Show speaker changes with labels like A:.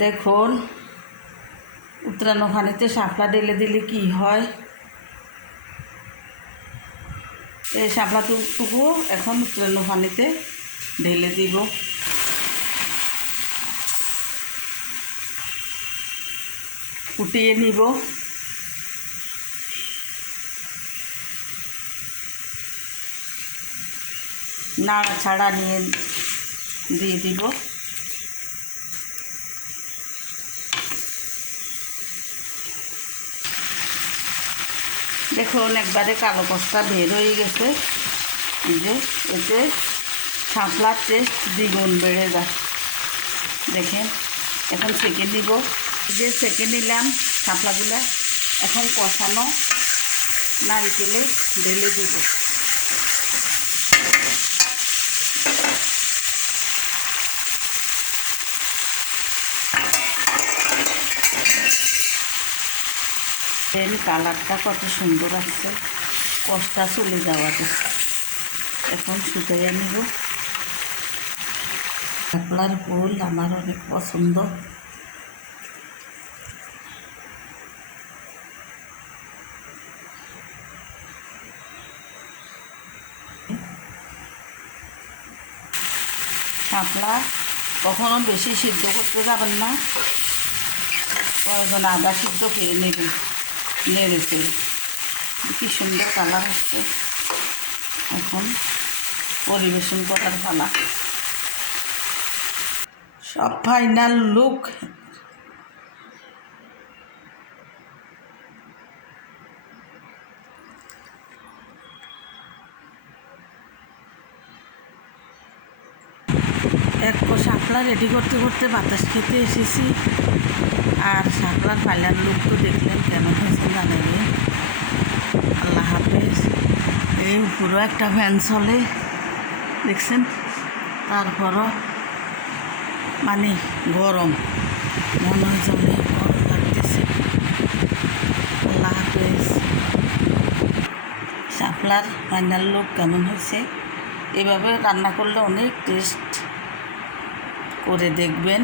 A: দেখুন উত্তরানো পানিতে শাপলা ঢেলে দিলে কি হয়? এই শাপলা টুকু এখন উত্তরানো পানিতে ঢেলে দিব। ফুটিয়ে নিব। নাড়াছাড়া নিয়ে দিয়ে দিব। দেখুন, একবারে কালো কষ্টা বের হয়ে গেছে। যে, এতে শাপলার টেস্ট দ্বিগুণ বেড়ে যায় দেখেন, এখন সেকে এই যে সেকে নিলাম শাপলাগুলা, এখন কষানো নারিকেলে ঢেলে দিব। দেন কালারটা কত সুন্দর আসছে কষ্টা চলে যাওয়াতে এখন শুকাইয়া নিব। শাপলার ফুল আমার অনেক পছন্দ। শাপলা কখনো বেশি সিদ্ধ করতে যাবেন না। প্রয়োজন আদা সিদ্ধ খেয়ে নেবেন। নেড়েছে কি সুন্দর কালার হচ্ছে। এখন পরিবেশন করার পালা। সব ফাইনাল লুক এক শাপলা রেডি করতে করতে বাতাস খেতে এসেছি। আর শাপলার ফাইনাল লুক তো দেখলেন কেমন হয়েছে জানাবে আল্লাহ হাফেজ। এই পুরো একটা ফ্যান চলে। দেখছেন? তারপরও মানে গরম। মনে হয় যেন গরম লাগতেছে। আল্লাহ হাফেজ। শাপলার লুক কেমন হয়েছে? এভাবে রান্না করলে অনেক টেস্ট করে দেখবেন।